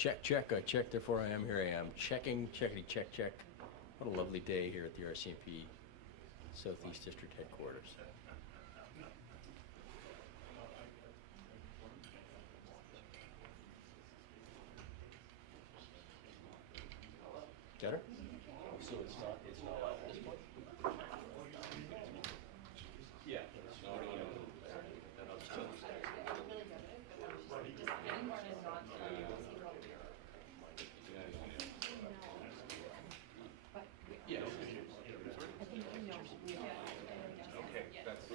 Check, check. I checked, therefore I am. Here I am. Checking, checkity, check, check. What a lovely day here at the RCMP Southeast District Headquarters. Got her? So it's not live at this point? Yeah. Yeah. Okay, that's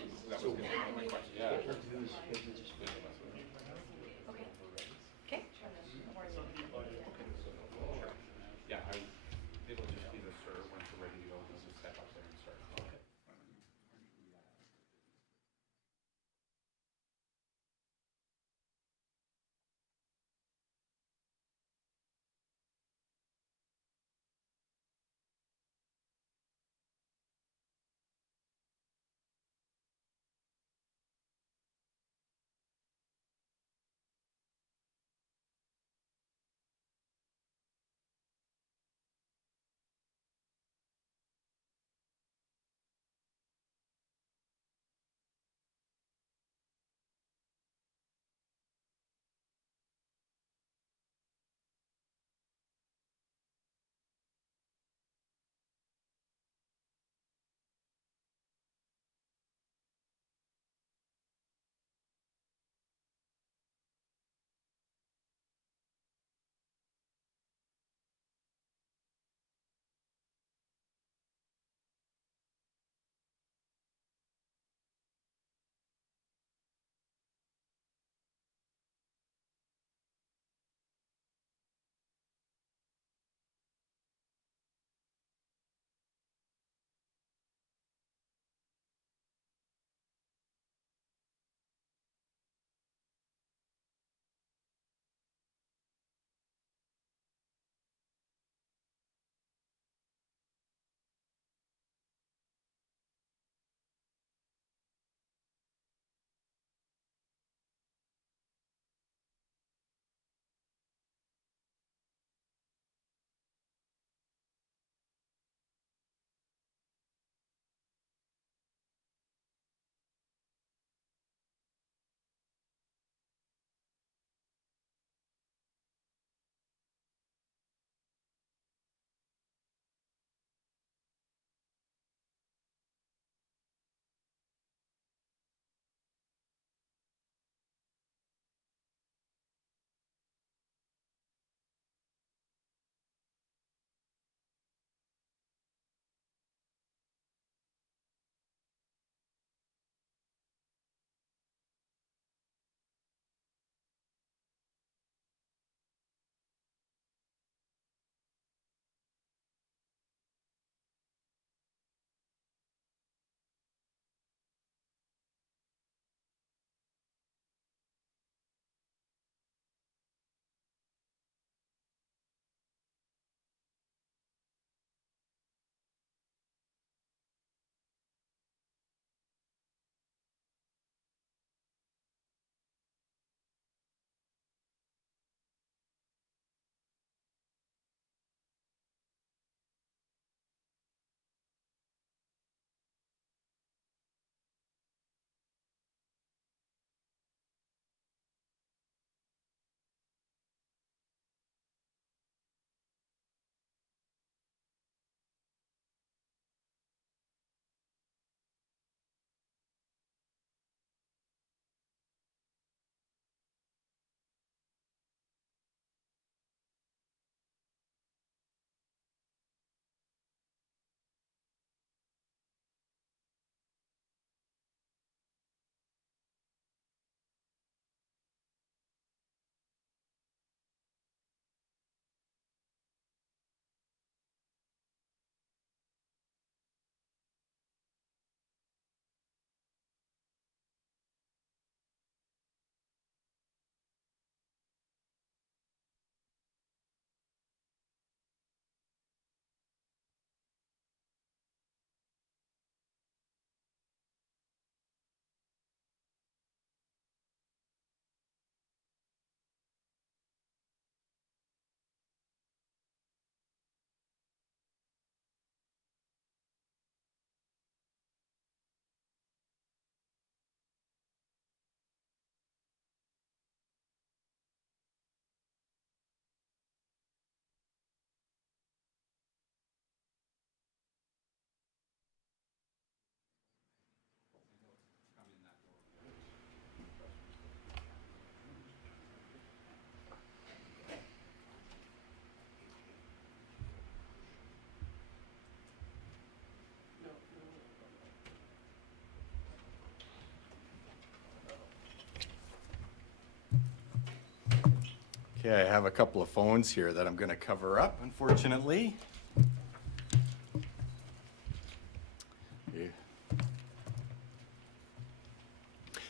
Okay, I have a couple of phones here that I'm going to cover up, unfortunately.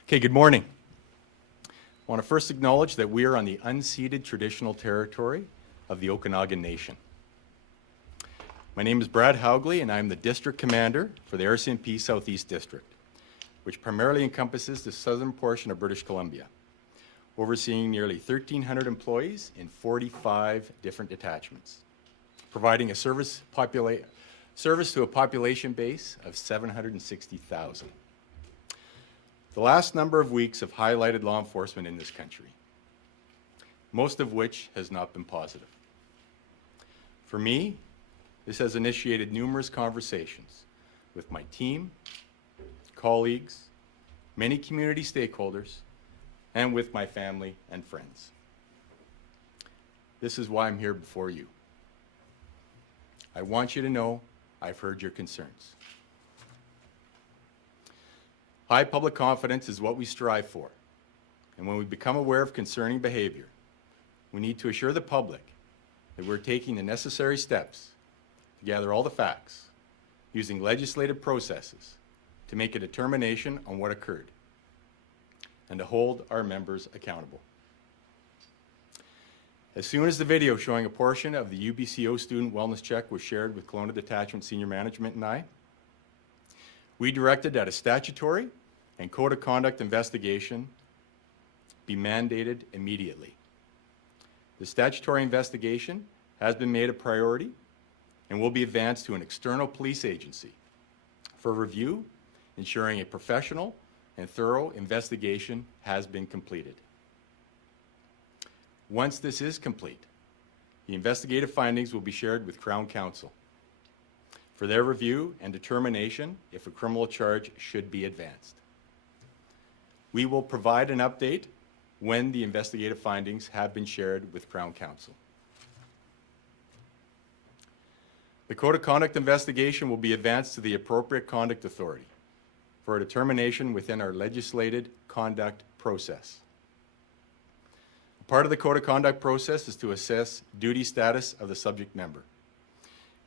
Okay, good morning. I want to first acknowledge that we are on the unceded traditional territory of the Okanagan Nation. My name is Brad Haugli, and I'm the District Commander for the RCMP Southeast District, which primarily encompasses the southern portion of British Columbia, overseeing nearly 1,300 employees in 45 different detachments, providing a service to a population base of 760,000. The last number of weeks have highlighted law enforcement in this country, most of which has not been positive. For me, this has initiated numerous conversations with my team, colleagues, many community stakeholders, and with my family and friends. This is why I'm here before you. I want you to know I've heard your concerns. High public confidence is what we strive for, and when we become aware of concerning behavior, we need to assure the public that we're taking the necessary steps to gather all the facts, using legislative processes to make a determination on what occurred, and to hold our members accountable. As soon as the video showing a portion of the UBCO student wellness check was shared with Kelowna Detachment Senior Management and I, we directed that a statutory and code of conduct investigation be mandated immediately. The statutory investigation has been made a priority and will be advanced to an external police agency for review, ensuring a professional and thorough investigation has been completed. Once this is complete, the investigative findings will be shared with Crown Counsel for their review and determination if a criminal charge should be advanced. We will provide an update when the investigative findings have been shared with Crown Counsel. The Code of Conduct investigation will be advanced to the appropriate conduct authority for a determination within our legislated conduct process. Part of the Code of Conduct process is to assess duty status of the subject member.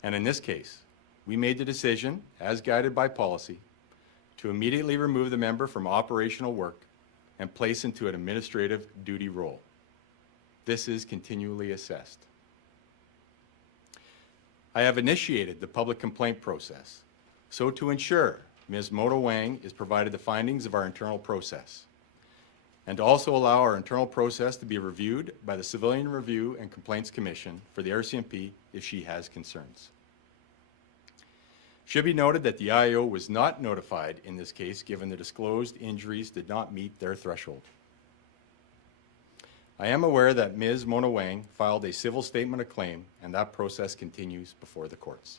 And in this case, we made the decision, as guided by policy, to immediately remove the member from operational work and place into an administrative duty role. This is continually assessed. I have initiated the public complaint process, so to ensure Ms. Moto Wang is provided the findings of our internal process, and to also allow our internal process to be reviewed by the Civilian Review and Complaints Commission for the RCMP if she has concerns. Should be noted that the IO was not notified in this case given the disclosed injuries did not meet their threshold. I am aware that Ms. Mona Wang filed a civil statement of claim, and that process continues before the courts.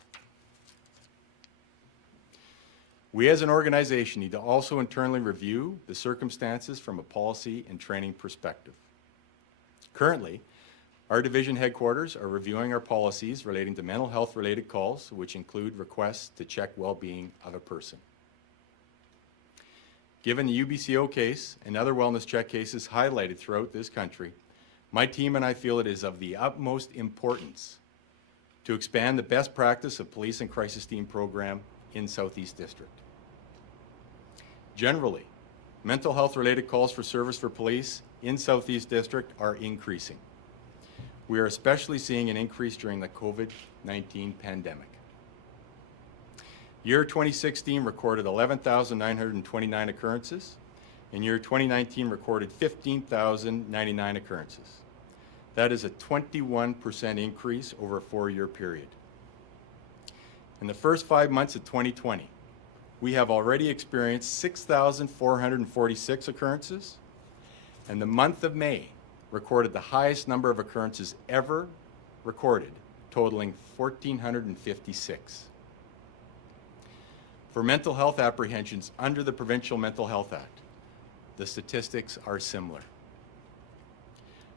We as an organization need to also internally review the circumstances from a policy and training perspective. Currently, our division headquarters are reviewing our policies relating to mental health related calls, which include requests to check well-being of a person. Given the UBCO case and other wellness check cases highlighted throughout this country, my team and I feel it is of the utmost importance to expand the best practice of police and crisis team program in Southeast District. Generally, mental health related calls for service for police in Southeast District are increasing. We are especially seeing an increase during the COVID-19 pandemic. Year 2016 recorded 11,929 occurrences, and year 2019 recorded 15,099 occurrences. That is a 21% increase over a 4-year period. In the first 5 months of 2020, we have already experienced 6,446 occurrences, and the month of May recorded the highest number of occurrences ever recorded, totaling 1,456. For mental health apprehensions under the Provincial Mental Health Act, the statistics are similar.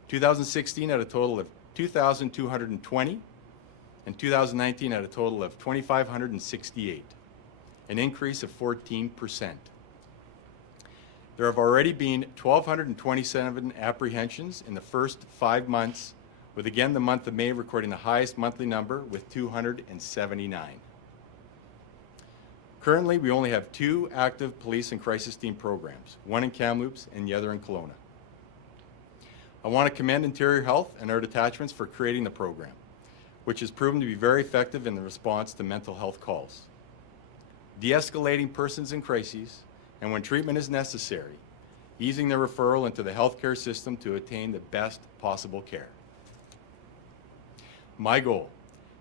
2016 had a total of 2,220, and 2019 had a total of 2,568, an increase of 14%. There have already been 1,227 apprehensions in the first 5 months, with again the month of May recording the highest monthly number with 279. Currently, we only have 2 active police and crisis team programs, one in Kamloops and the other in Kelowna. I want to commend Interior Health and our detachments for creating the program, which has proven to be very effective in the response to mental health calls. De-escalating persons in crises, and when treatment is necessary, easing their referral into the healthcare system to attain the best possible care. My goal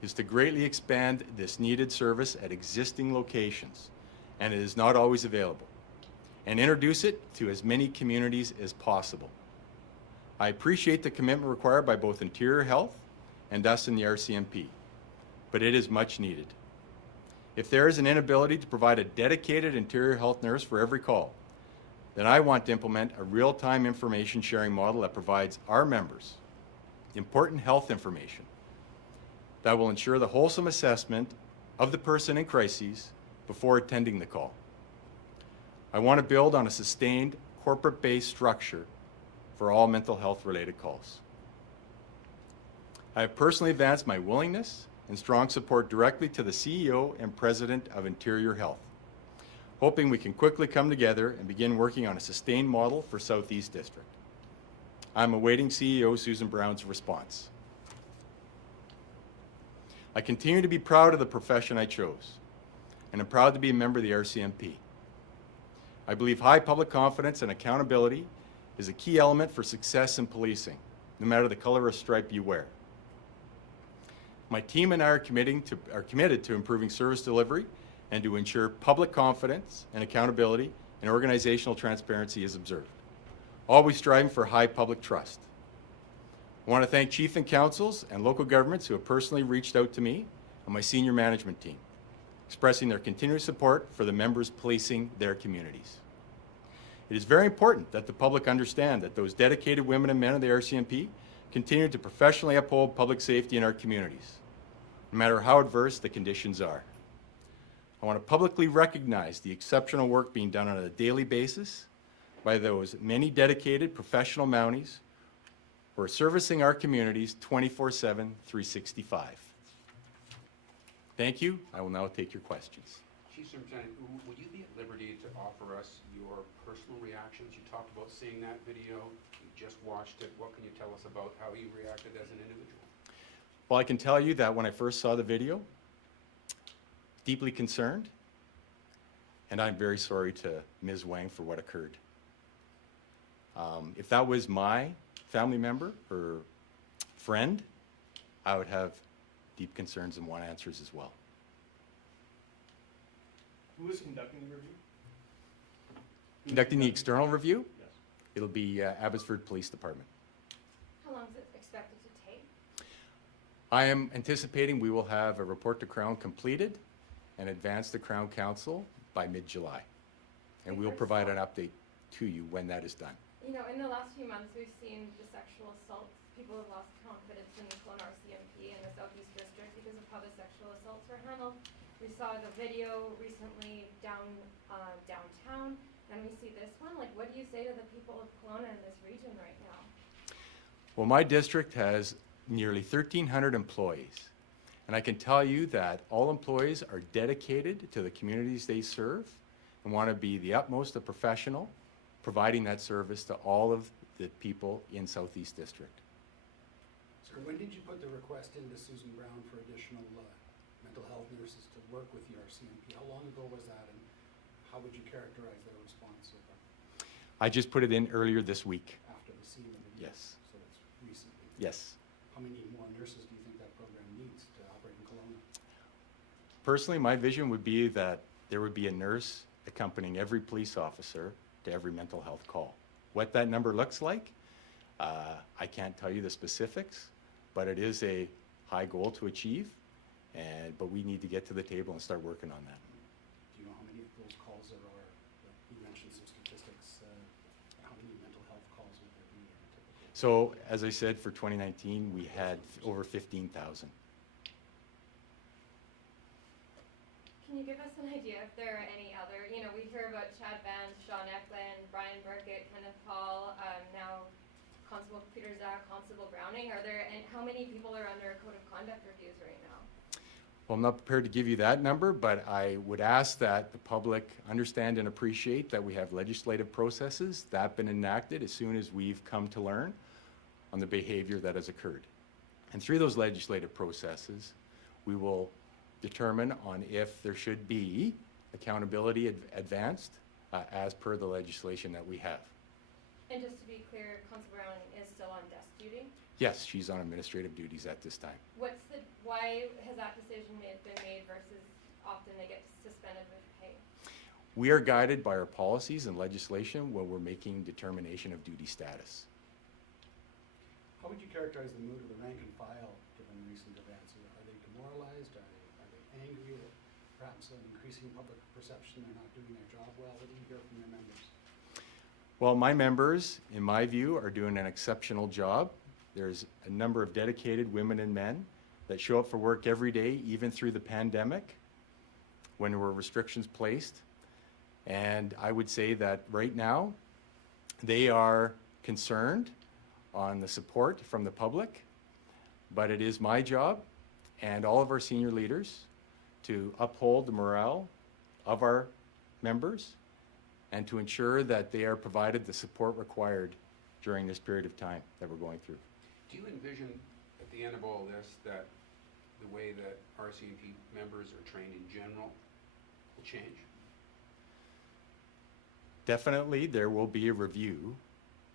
is to greatly expand this needed service at existing locations, and it is not always available, and introduce it to as many communities as possible. I appreciate the commitment required by both Interior Health and us in the RCMP, but it is much needed. If there is an inability to provide a dedicated Interior Health nurse for every call, then I want to implement a real-time information sharing model that provides our members important health information that will ensure the wholesome assessment of the person in crises before attending the call. I want to build on a sustained corporate-based structure for all mental health-related calls. I have personally advanced my willingness and strong support directly to the CEO and President of Interior Health, hoping we can quickly come together and begin working on a sustained model for Southeast District. I'm awaiting CEO Susan Brown's response. I continue to be proud of the profession I chose, and I'm proud to be a member of the RCMP. I believe high public confidence and accountability is a key element for success in policing, no matter the color of stripe you wear. My team and I are committed to improving service delivery and to ensure public confidence and accountability and organizational transparency is observed, always striving for high public trust. I want to thank chief and councils and local governments who have personally reached out to me and my senior management team, expressing their continued support for the members policing their communities. It is very important that the public understand that those dedicated women and men of the RCMP continue to professionally uphold public safety in our communities, no matter how adverse the conditions are. I want to publicly recognize the exceptional work being done on a daily basis by those many dedicated professional Mounties who are servicing our communities 24/7, 365. Thank you. I will now take your questions. Chief Superintendent, would you be at liberty to offer us your personal reactions? You talked about seeing that video. You just watched it. What can you tell us about how you reacted as an individual? Well, I can tell you that when I first saw the video, deeply concerned, and I'm very sorry to Ms. Wang for what occurred. If that was my family member or friend, I would have deep concerns and want answers as well. Who is conducting the review? Conducting the external review, Yes. it'll be Abbotsford Police Department. How long is it expected to take? I am anticipating we will have a report to Crown completed and advance to Crown Council by mid-July. And we'll provide an update to you when that is done. You know, in the last few months, we've seen the sexual assaults. People have lost confidence in the Kelowna RCMP and the Southeast District because of how the sexual assaults were handled. We saw the video recently downtown, and we see this one. Like, what do you say to the people of Kelowna in this region right now? Well, my district has nearly 1,300 employees. And I can tell you that all employees are dedicated to the communities they serve and want to be the utmost of professional, providing that service to all of the people in Southeast District. Sir, when did you put the request into Susan Brown for additional mental health nurses to work with the RCMP? How long ago was that, and how would you characterize their response so far? I just put it in earlier this week. After the scene of the video? Yes. So it's recently? Yes. How many more nurses do you think that program needs to operate in Kelowna? Personally, my vision would be that there would be a nurse accompanying every police officer to every mental health call. What that number looks like, I can't tell you the specifics, but it is a high goal to achieve, but we need to get to the table and start working on that. Do you know how many of those calls there are? You mentioned some statistics. How many mental health calls would there be in a typical? So, as I said, for 2019, we had over 15,000. Can you give us an idea if there are any other, you know, we hear about Chad Vance, Sean Eklund, Brian Constable Browning? Are there, and how many people are under code of conduct reviews right now? Well, I'm not prepared to give you that number, but I would ask that the public understand and appreciate that we have legislative processes that have been enacted as soon as we've come to learn on the behavior that has occurred. And through those legislative processes, we will determine on if there should be accountability advanced as per the legislation that we have. And just to be clear, Constable Browning is still on desk duty? Yes, she's on administrative duties at this time. Why has that decision been made versus often they get suspended with pay? We are guided by our policies and legislation when we're making determination of duty status. How would you characterize the mood of the rank and file given recent events? Are they demoralized? Are they angry? Or perhaps an increasing public perception they're not doing their job well? What do you hear from your members? Well, my members, in my view, are doing an exceptional job. There's a number of dedicated women and men that show up for work every day, even through the pandemic, when there were restrictions placed. And I would say that right now, they are concerned on the support from the public, but it is my job and all of our senior leaders to uphold the morale of our members and to ensure that they are provided the support required during this period of time that we're going through. Do you envision at the end of all this that the way that RCMP members are trained in general will change? Definitely, there will be a review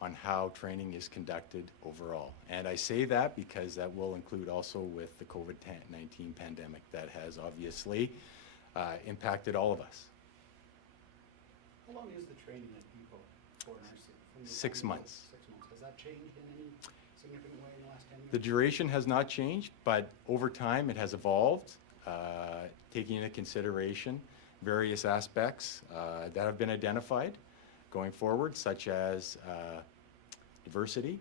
on how training is conducted overall. And I say that because that will include also with the COVID-19 pandemic that has obviously impacted all of us. How long is the training at Depot for an RC? 6 months. 6 months. Has that changed in any significant way in the last 10 years? The duration has not changed, but over time it has evolved, taking into consideration various aspects that have been identified going forward, such as diversity.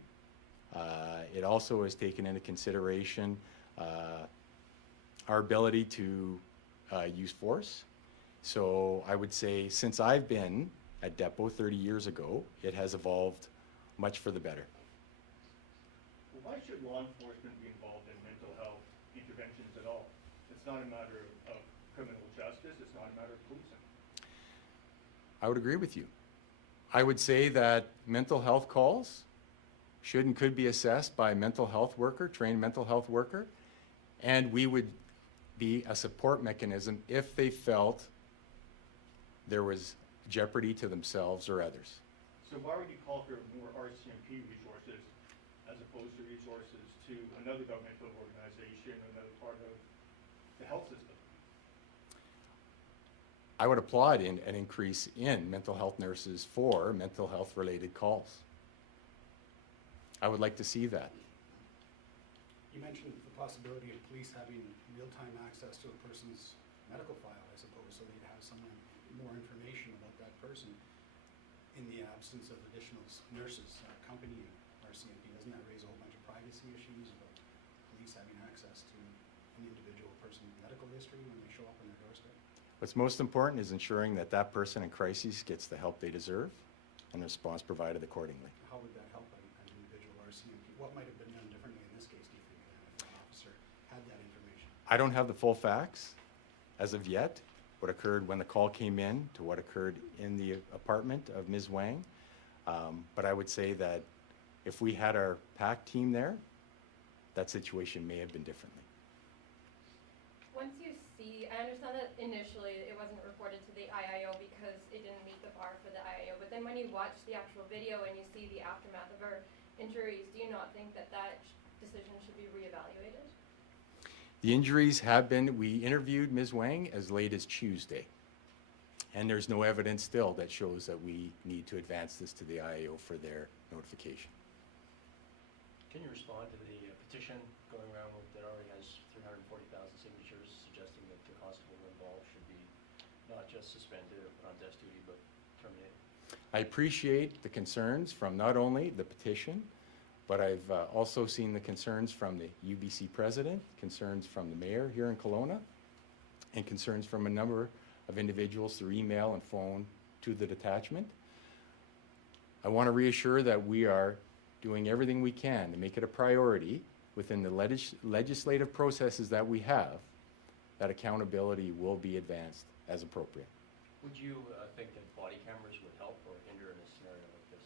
It also has taken into consideration our ability to use force. So I would say since I've been at Depot 30 years ago, it has evolved much for the better. Well, why should law enforcement be involved in mental health interventions at all? It's not a matter of criminal justice, it's not a matter of policing. I would agree with you. I would say that mental health calls should and could be assessed by a mental health worker, trained mental health worker, and we would be a support mechanism if they felt there was jeopardy to themselves or others. So why would you call for more RCMP resources as opposed to resources to another governmental organization, another part of the health system? I would applaud an increase in mental health nurses for mental health related calls. I would like to see that. You mentioned the possibility of police having real-time access to a person's medical file, I suppose, so they'd have more information about that person in the absence of additional nurses accompanying RCMP. Doesn't that raise a whole bunch of privacy issues about police having access to an individual person's medical history when they show up on their doorstep? What's most important is ensuring that that person in crisis gets the help they deserve and the response provided accordingly. How would that help an individual RCMP? What might have been done differently in this case, do you think, if an officer had that information? I don't have the full facts as of yet, what occurred when the call came in to what occurred in the apartment of Ms. Wang. But I would say that if we had our PAC team there, that situation may have been differently. Once you see, I understand that initially it wasn't reported to the IIO because it didn't meet the bar for the IIO, but then when you watch the actual video and you see the aftermath of her injuries, do you not think that decision should be reevaluated? The injuries have been, we interviewed Ms. Wang as late as Tuesday, and there's no evidence still that shows that we need to advance this to the IAO for their notification. Can you respond to the petition going around that already has 340,000 signatures suggesting that the constable involved should be not just suspended or put on desk duty, but terminated? I appreciate the concerns from not only the petition, but I've also seen the concerns from the UBC president, concerns from the mayor here in Kelowna, and concerns from a number of individuals through email and phone to the detachment. I want to reassure that we are doing everything we can to make it a priority within the legislative processes that we have, that accountability will be advanced as appropriate. Would you think that body cameras would help or hinder in a scenario like this?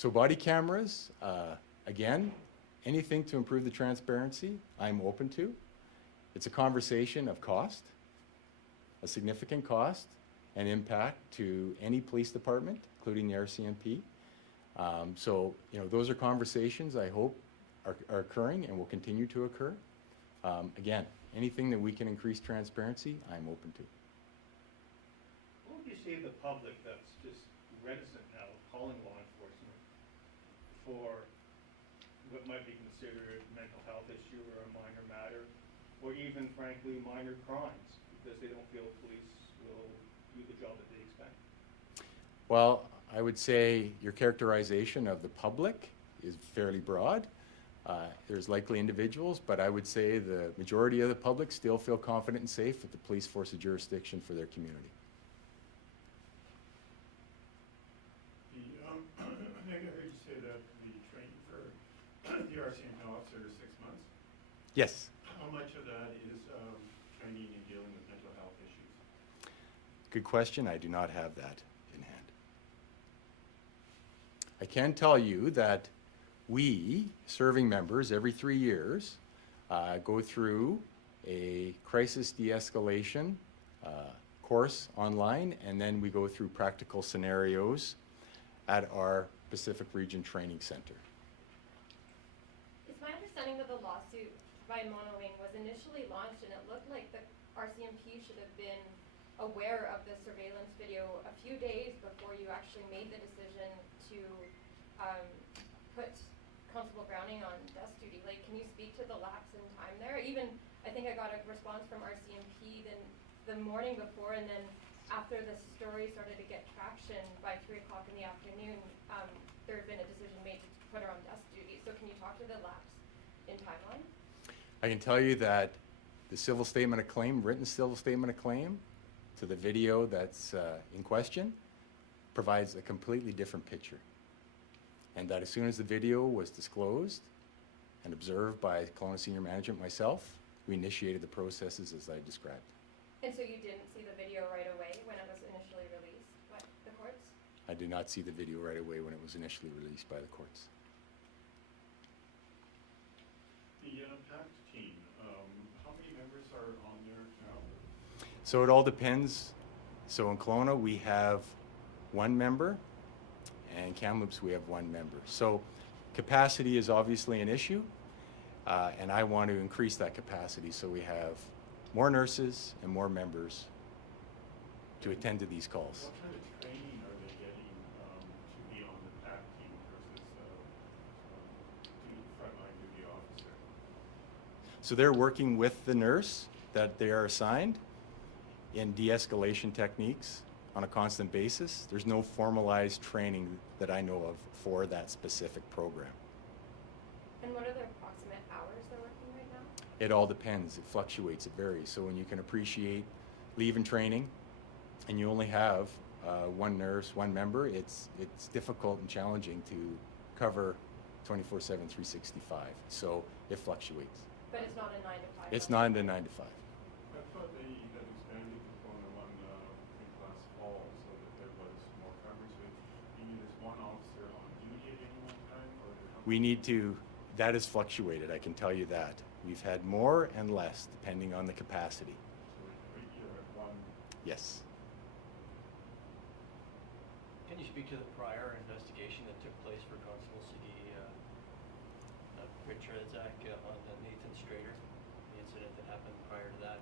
So body cameras, again, anything to improve the transparency, I'm open to. It's a conversation of cost, a significant cost and impact to any police department, including the RCMP. So, those are conversations I hope are occurring and will continue to occur. Again, anything that we can increase transparency, I'm open to. What would you say to the public that's just reticent now of calling law enforcement for what might be considered a mental health issue or a minor matter, or even frankly minor crimes, because they don't feel police will do the job that they expect? Well, I would say your characterization of the public is fairly broad. There's likely individuals, but I would say the majority of the public still feel confident and safe with the police force of jurisdiction for their community. I think I heard you say that the training for the RCMP officer is 6 months. Yes. How much of that is training in dealing with mental health issues? Good question. I do not have that in hand. I can tell you that we, serving members, every 3 years, go through a crisis de-escalation course online, and then we go through practical scenarios at our Pacific Region Training Center. It's my understanding that the lawsuit by Monowing was initially launched, and it looked like the RCMP should have been aware of the surveillance video a few days before you actually made the decision to put Constable Browning on desk duty. Like, can you speak to the lapse in time there? Even, I think I got a response from RCMP then the morning before, and then after the story started to get traction by 3 o'clock in the afternoon, there had been a decision made to put her on desk duty. So can you talk to the lapse in timeline? I can tell you that the civil statement of claim, written civil statement of claim, to the video that's in question, provides a completely different picture. And that as soon as the video was disclosed and observed by Kelowna Senior Management, myself, we initiated the processes as I described. And so you didn't see the video right away when it was initially released by the courts? I did not see the video right away when it was initially released by the courts. The PACT team, how many members are on there now? So it all depends. So in Kelowna, we have 1 member, and in Kamloops, we have 1 member. So capacity is obviously an issue, and I want to increase that capacity so we have more nurses and more members to attend to these calls. What kind of training are they getting to be on the PACT team versus frontline duty officer? So they're working with the nurse that they are assigned in de-escalation techniques on a constant basis. There's no formalized training that I know of for that specific program. And what are the approximate hours they're working right now? It all depends. It fluctuates. It varies. So when you can appreciate leave and training and you only have 1 nurse, 1 member, it's difficult and challenging to cover 24/7, 365. So it fluctuates. But it's not a 9 to 5? It's not a 9 to 5. I thought they had expanded the Kelowna one, I think last fall, so that there was more coverage. Do you mean there's 1 officer on duty at any one time, or We need to, that has fluctuated, I can tell you that. We've had more and less depending on the capacity. so you're at 1? Yes. Can you speak to the prior investigation that took place for Constable City Richard Zach on Nathan Strader, the incident that happened prior to that?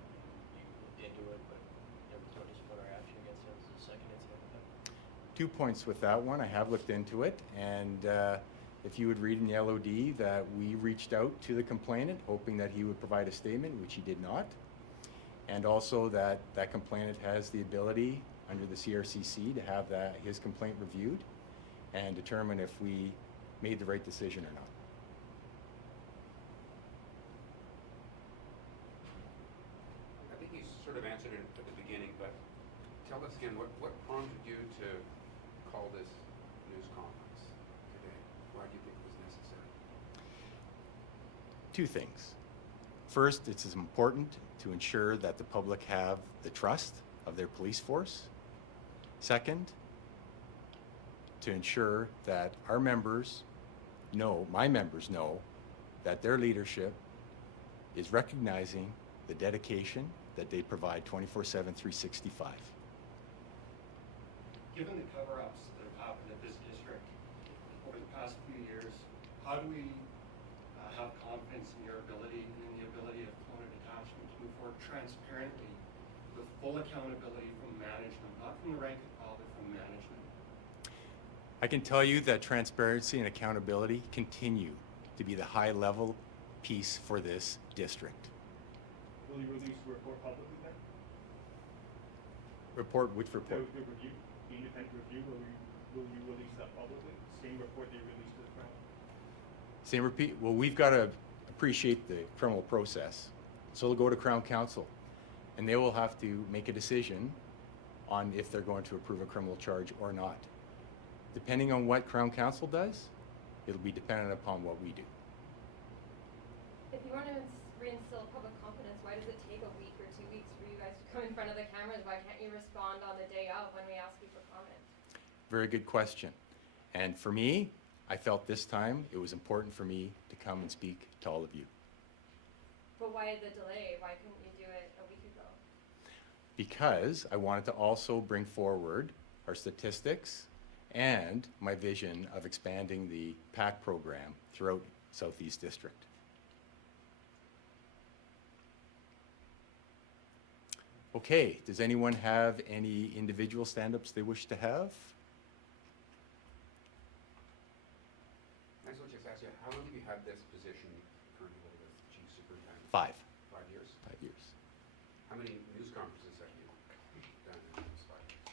You looked into it, but there was no disciplinary action against him. It was the second incident with him. 2 points with that one. I have looked into it, and if you would read in the LOD that we reached out to the complainant hoping that he would provide a statement, which he did not, and also that that complainant has the ability under the CRCC to have his complaint reviewed and determine if we made the right decision or not. I think you sort of answered it at the beginning, but tell us again, what prompted you to call this news conference today? two things. First, it's as important to ensure that the public have the trust of their police force. Second, to ensure that our members know, my members know, that their leadership is recognizing the dedication that they provide 24/7, 365. Given the cover-ups that have happened at this district over the past few years, how do we have confidence in your ability and in the ability of Kelowna Detachment to move forward transparently with full accountability from management, not from the rank and file, but from management? I can tell you that transparency and accountability continue to be the high-level piece for this district. Will you release the report publicly then? Report, which report? The review, the independent review, will you release that publicly? Same report that you released to the Crown? Same repeat. Well, we've got to appreciate the criminal process. So it'll go to Crown Counsel, and they will have to make a decision on if they're going to approve a criminal charge or not. Depending on what Crown Counsel does, it'll be dependent upon what we do. If you want to reinstill public confidence, why does it take a week or 2 weeks for you guys to come in front of the cameras? Why can't you respond on the day of when we ask you for comment? Very good question. And for me, I felt this time it was important for me to come and speak to all of you. But why the delay? Why couldn't you do it a week ago? Because I wanted to also bring forward our statistics and my vision of expanding the PAC program throughout Southeast District. Okay, does anyone have any individual stand-ups they wish to have? I just ask you, how long have you had this position currently with Chief Superintendent? 5. 5 years? 5 years. How many news conferences have you done in this 5 years?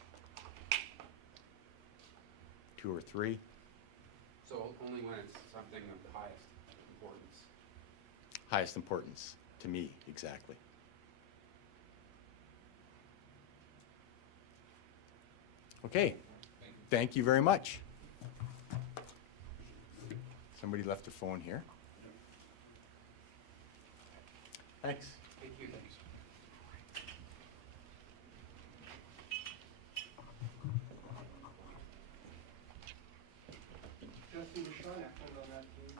2 or 3. So only when it's something of the highest importance. Highest importance to me, exactly. Okay, thank you very much. Somebody left a phone here. Thanks. Thank you. Thanks. Justin, was Sean Eckman on that team?